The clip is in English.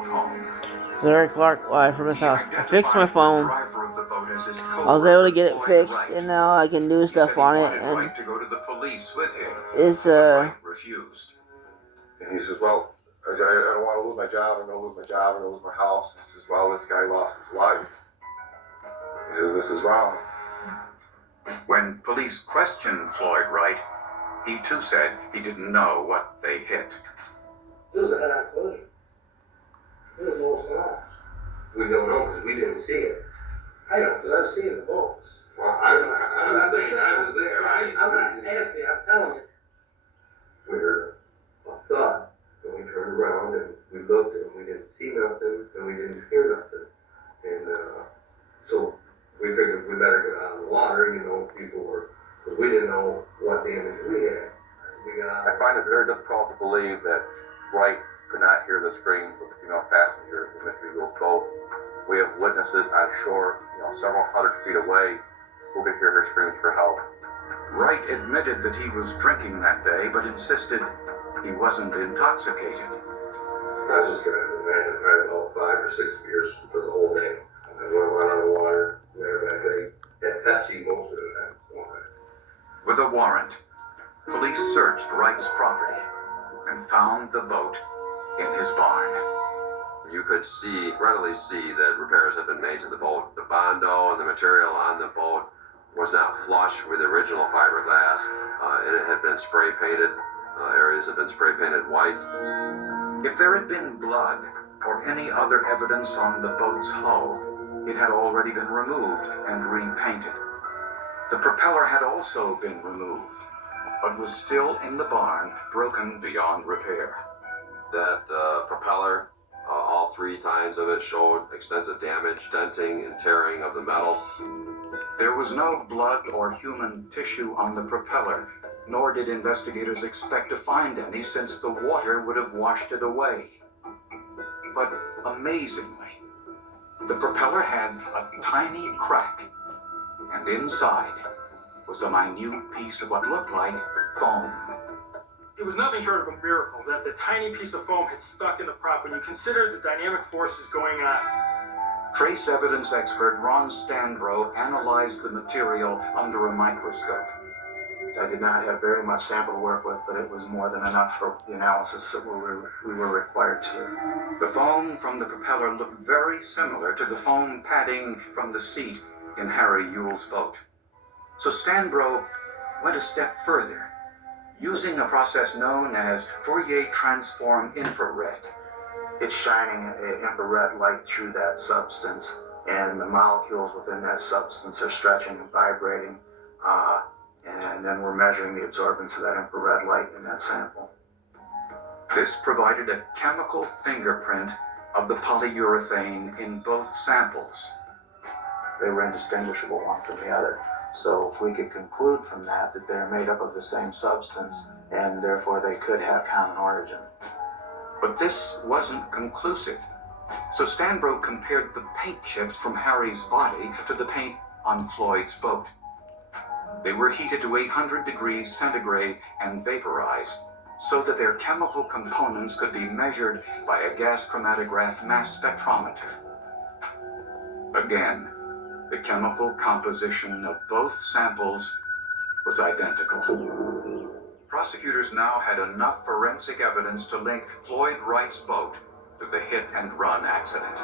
drove home. Larry Clark live from his house. I fixed my phone. I was able to get it fixed, and now I can do stuff on it. And to go to the police with him. it's refused. And he says, "Well, I don't want to lose my job. I'm going to lose my job. I'm going to lose my house." He says, "Well, this guy lost his life." He says, "This is wrong." When police questioned Floyd Wright, he too said he didn't know what they hit. It was a head-on collision. It was almost lost. We don't know because we didn't see it. I don't, because I've seen the bolts. Well, I'm not saying I was there. I'm not asking, I'm telling you. We heard a thud, and we turned around and we looked and we didn't see nothing and we didn't hear nothing. And so we figured we better get out of the water, people were, because we didn't know what damage we had. I find it very difficult to believe that Wright could not hear the screams of the female passenger in Mr. Eagle's boat. We have witnesses on shore, several hundred feet away, who could hear her screams for help. Wright admitted that he was drinking that day, but insisted he wasn't intoxicated. I was just driving, I had probably about 5 or 6 beers for the whole day. I went around on the water, that day, at Pepsi most of the time. With a warrant, police searched Wright's property and found the boat in his barn. You could readily see that repairs had been made to the boat. The Bondo and the material on the boat was not flush with the original fiberglass. It had been spray painted. Areas had been spray painted white. If there had been blood or any other evidence on the boat's hull, it had already been removed and repainted. The propeller had also been removed, but was still in the barn, broken beyond repair. That propeller, all 3 times of it showed extensive damage, denting and tearing of the metal. There was no blood or human tissue on the propeller, nor did investigators expect to find any, since the water would have washed it away. But amazingly, the propeller had a tiny crack, and inside was a minute piece of what looked like foam. It was nothing short of a miracle that the tiny piece of foam had stuck in the prop when you consider the dynamic forces going on. Trace evidence expert Ron Stanbro analyzed the material under a microscope. I did not have very much sample to work with, but it was more than enough for the analysis that we were required to do. The foam from the propeller looked very similar to the foam padding from the seat in Harry Yule's boat. So Stanbro went a step further, using a process known as Fourier transform infrared. It's shining an infrared light through that substance, and the molecules within that substance are stretching and vibrating, and then we're measuring the absorbance of that infrared light in that sample. This provided a chemical fingerprint of the polyurethane in both samples. They were indistinguishable one from the other. So if we could conclude from that they're made up of the same substance, and therefore they could have common origin. But this wasn't conclusive. So Stanbro compared the paint chips from Harry's body to the paint on Floyd's boat. They were heated to 800 degrees centigrade and vaporized, so that their chemical components could be measured by a gas chromatograph mass spectrometer. Again, the chemical composition of both samples was identical. Prosecutors now had enough forensic evidence to link Floyd Wright's boat to the hit-and-run accident.